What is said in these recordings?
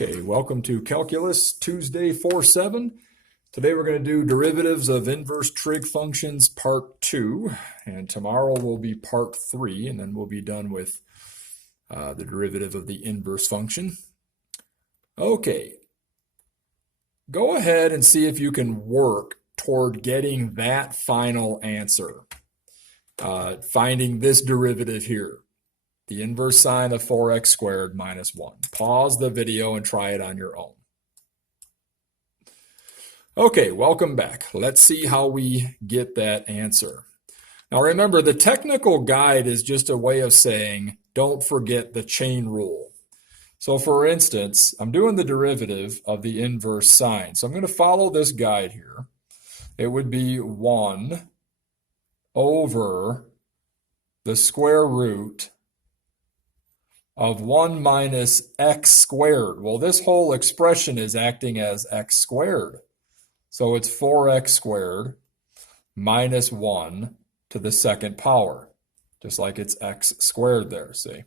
Okay, welcome to Calculus Tuesday 4-7. Today we're going to do derivatives of inverse trig functions part 2, and tomorrow will be part 3, and then we'll be done with the derivative of the inverse function. Okay, go ahead and see if you can work toward getting that final answer, finding this derivative here. The inverse sine of 4x squared minus 1. Pause the video and try it on your own. Okay, welcome back. Let's see how we get that answer. Now remember, the technical guide is just a way of saying, don't forget the chain rule. So for instance, I'm doing the derivative of the inverse sine. So I'm going to follow this guide here. It would be 1 over the square root of 1 minus x squared. Well, this whole expression is acting as x squared. So it's 4x squared minus 1 to the second power, just like it's x squared there, see?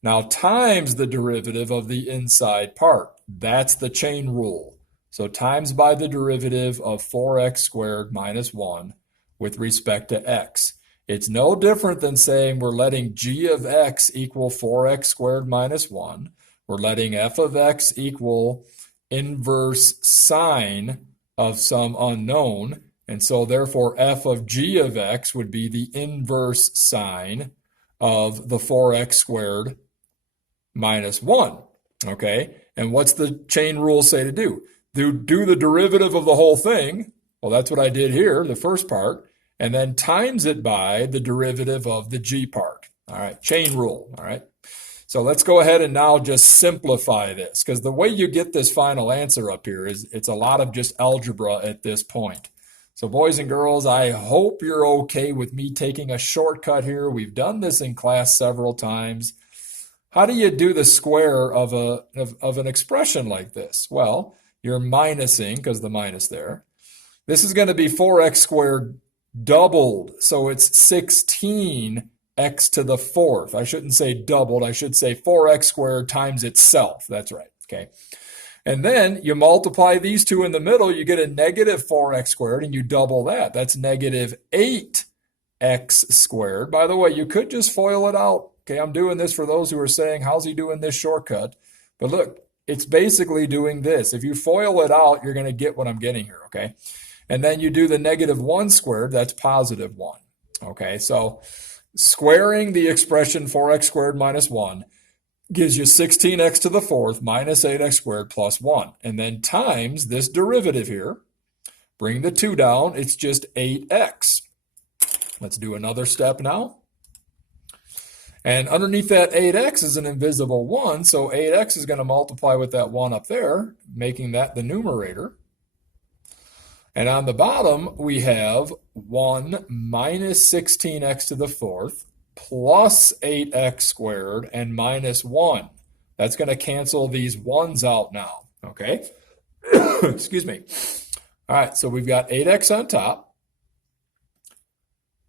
Now times the derivative of the inside part. That's the chain rule. So times by the derivative of 4x squared minus 1 with respect to x. It's no different than saying we're letting g of x equal 4x squared minus 1. We're letting f of x equal inverse sine of some unknown. And so therefore f of g of x would be the inverse sine of the 4x squared minus 1. Okay? And what's the chain rule say to do? Do the derivative of the whole thing. Well, that's what I did here, the first part. And then times it by the derivative of the g part. All right, chain rule. All right. So let's go ahead and now just simplify this, because the way you get this final answer up here is it's a lot of just algebra at this point. So boys and girls, I hope you're okay with me taking a shortcut here. We've done this in class several times. How do you do the square of an expression like this? Well, you're minusing, because the minus there. This is going to be 4x squared doubled, so it's 16x to the fourth. I shouldn't say doubled, I should say 4x squared times itself. That's right, okay? And then you multiply these two in the middle, you get a negative 4x squared, and you double that. That's negative 8x squared. By the way, you could just FOIL it out. Okay, I'm doing this for those who are saying, how's he doing this shortcut? But look, it's basically doing this. If you FOIL it out, you're going to get what I'm getting here, okay? And then you do the negative 1 squared, that's positive 1. Okay, so squaring the expression 4x squared minus 1 gives you 16x to the fourth minus 8x squared plus 1. And then times this derivative here, bring the 2 down, it's just 8x. Let's do another step now. And underneath that 8x is an invisible 1, so 8x is going to multiply with that 1 up there, making that the numerator. And on the bottom, we have 1 minus 16x to the fourth plus 8x squared and minus 1. That's going to cancel these 1's out now, okay? Excuse me. All right, so we've got 8x on top.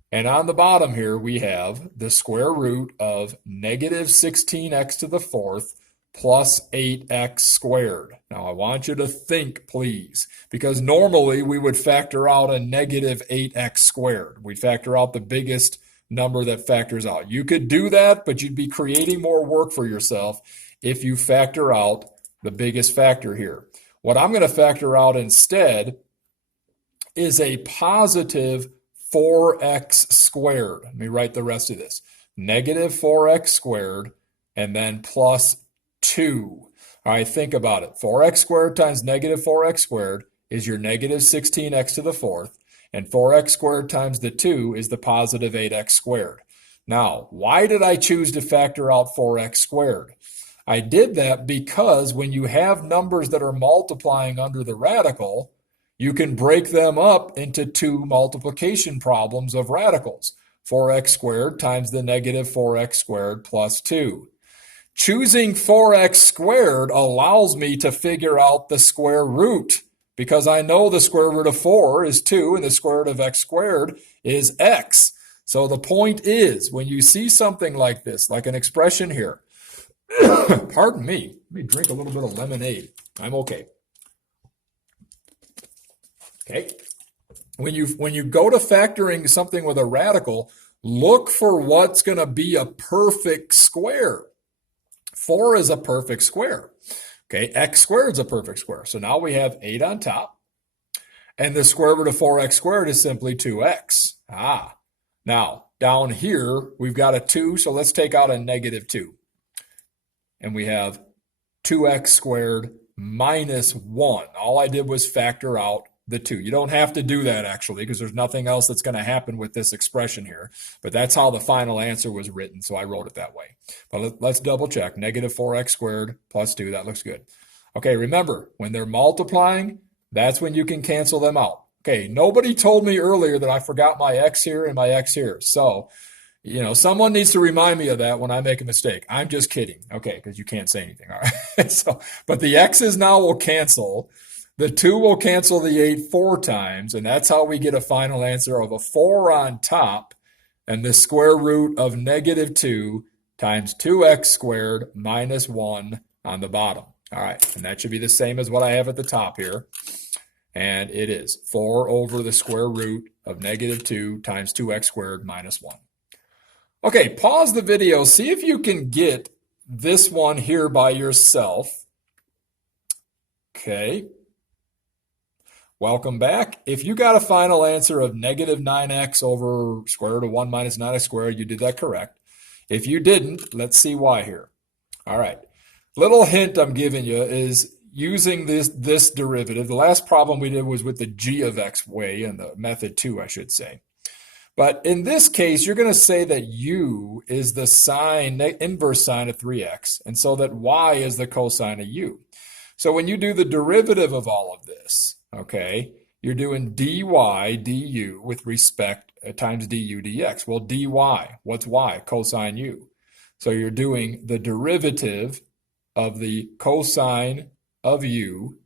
And on the bottom here, we have the square root of negative 16x to the fourth plus 8x squared. Now I want you to think, please, because normally we would factor out a negative 8x squared. We'd factor out the biggest number that factors out. You could do that, but you'd be creating more work for yourself if you factor out the biggest factor here. What I'm going to factor out instead is a positive 4x squared. Let me write the rest of this. Negative 4x squared and then plus 2. All right, think about it. 4x squared times negative 4x squared is your negative 16x to the fourth, and 4x squared times the 2 is the positive 8x squared. Now, why did I choose to factor out 4x squared? I did that because when you have numbers that are multiplying under the radical, you can break them up into two multiplication problems of radicals. 4x squared times the negative 4x squared plus 2. Choosing 4x squared allows me to figure out the square root because I know the square root of 4 is 2 and the square root of x squared is x. So the point is, when you see something like this, like an expression here, Pardon me. Let me drink a little bit of lemonade. I'm okay. Okay. When you go to factoring something with a radical, look for what's going to be a perfect square. 4 is a perfect square. Okay, x squared is a perfect square. So now we have 8 on top. And the square root of 4x squared is simply 2x. Now, down here, we've got a 2, so let's take out a negative 2. And we have 2x squared minus 1. All I did was factor out the 2. You don't have to do that, actually, because there's nothing else that's going to happen with this expression here. But that's how the final answer was written, so I wrote it that way. But let's double check. Negative 4x squared plus 2, that looks good. Okay, remember, when they're multiplying, that's when you can cancel them out. Okay, nobody told me earlier that I forgot my x here and my x here. So, someone needs to remind me of that when I make a mistake. I'm just kidding. Okay, because you can't say anything. All right. But the x's now will cancel. The 2 will cancel the 8 4 times, and that's how we get a final answer of a 4 on top and the square root of negative 2 times 2x squared minus 1 on the bottom. All right, and that should be the same as what I have at the top here. And it is 4 over the square root of negative 2 times 2x squared minus 1. Okay, pause the video. See if you can get this one here by yourself. Okay. Welcome back. If you got a final answer of negative 9x over square root of 1 minus 9x squared, you did that correct. If you didn't, let's see why here. All right. Little hint I'm giving you is using this derivative. The last problem we did was with the g of x way in the method 2, I should say. But in this case, you're going to say that u is the inverse sine of 3x, and so that y is the cosine of u. So when you do the derivative of all of this, okay, you're doing dy du with respect times du dx. Well, dy, what's y? Cosine u. So you're doing the derivative of the cosine of u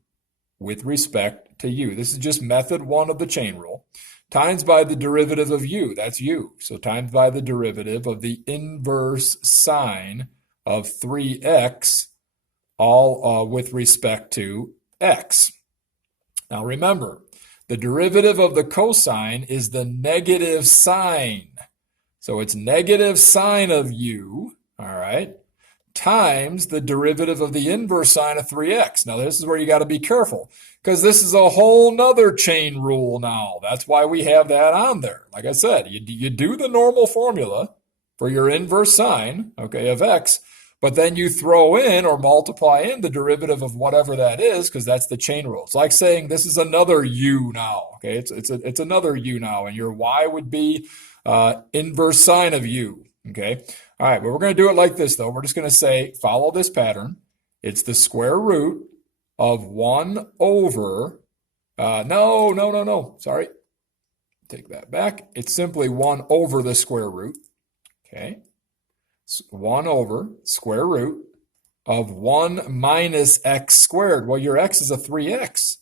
with respect to u. This is just method 1 of the chain rule. Times by the derivative of u, that's u. So times by the derivative of the inverse sine of 3x, all with respect to x. Now remember, the derivative of the cosine is the negative sine. So it's negative sine of u, all right, times the derivative of the inverse sine of 3x. Now this is where you got to be careful, because this is a whole nother chain rule now. That's why we have that on there. Like I said, you do the normal formula for your inverse sine, okay, of x, but then you throw in or multiply in the derivative of whatever that is, because that's the chain rule. It's like saying this is another u now, okay? It's another u now, and your y would be inverse sine of u, okay? All right, but we're going to do it like this, though. We're just going to say, follow this pattern. It's the square root of 1 over, no, sorry. Take that back. It's simply 1 over the square root, okay? 1 over square root of 1 minus x squared. Well, your x is a 3x,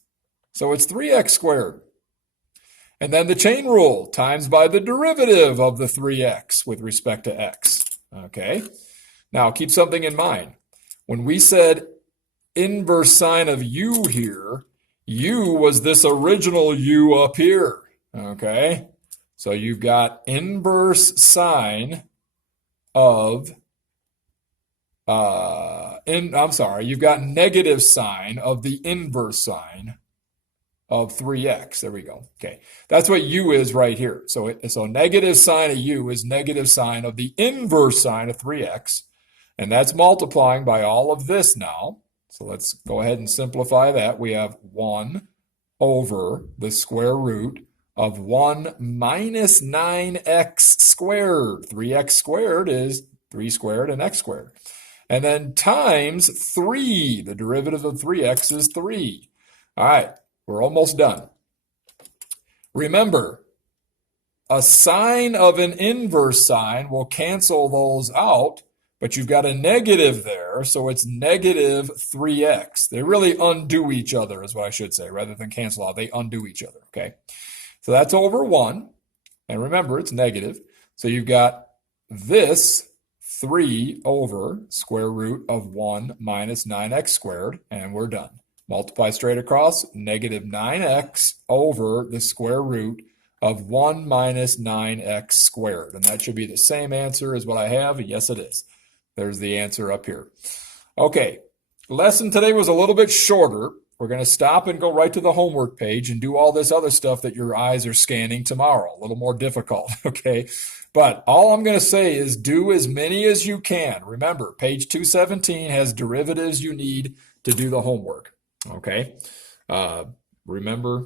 so it's 3x squared. And then the chain rule, times by the derivative of the 3x with respect to x. Okay, now keep something in mind. When we said inverse sine of u here, u was this original u up here. Okay, so you've got inverse sine of, you've got negative sine of the inverse sine of 3x. There we go. Okay, that's what u is right here. So negative sine of u is negative sine of the inverse sine of 3x, and that's multiplying by all of this now. So let's go ahead and simplify that. We have 1 over the square root of 1 minus 9x squared. 3x squared is 3 squared and x squared. And then times 3. The derivative of 3x is 3. All right. We're almost done. Remember, a sine of an inverse sine will cancel those out, but you've got a negative there, so it's negative 3x. They really undo each other, is what I should say, rather than cancel out. They undo each other, okay? So that's over 1, and remember, it's negative. So you've got this 3 over square root of 1 minus 9x squared, and we're done. Multiply straight across, negative 9x over the square root of 1 minus 9x squared. And that should be the same answer as what I have. Yes, it is. There's the answer up here. Okay, lesson today was a little bit shorter. We're going to stop and go right to the homework page and do all this other stuff that your eyes are scanning tomorrow. A little more difficult, okay? But all I'm going to say is do as many as you can. Remember, page 217 has derivatives you need to do the homework, okay? Remember,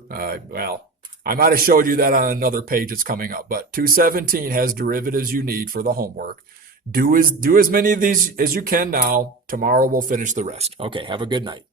well, I might have showed you that on another page that's coming up, but 217 has derivatives you need for the homework. Do as many of these as you can now. Tomorrow we'll finish the rest. Okay, have a good night.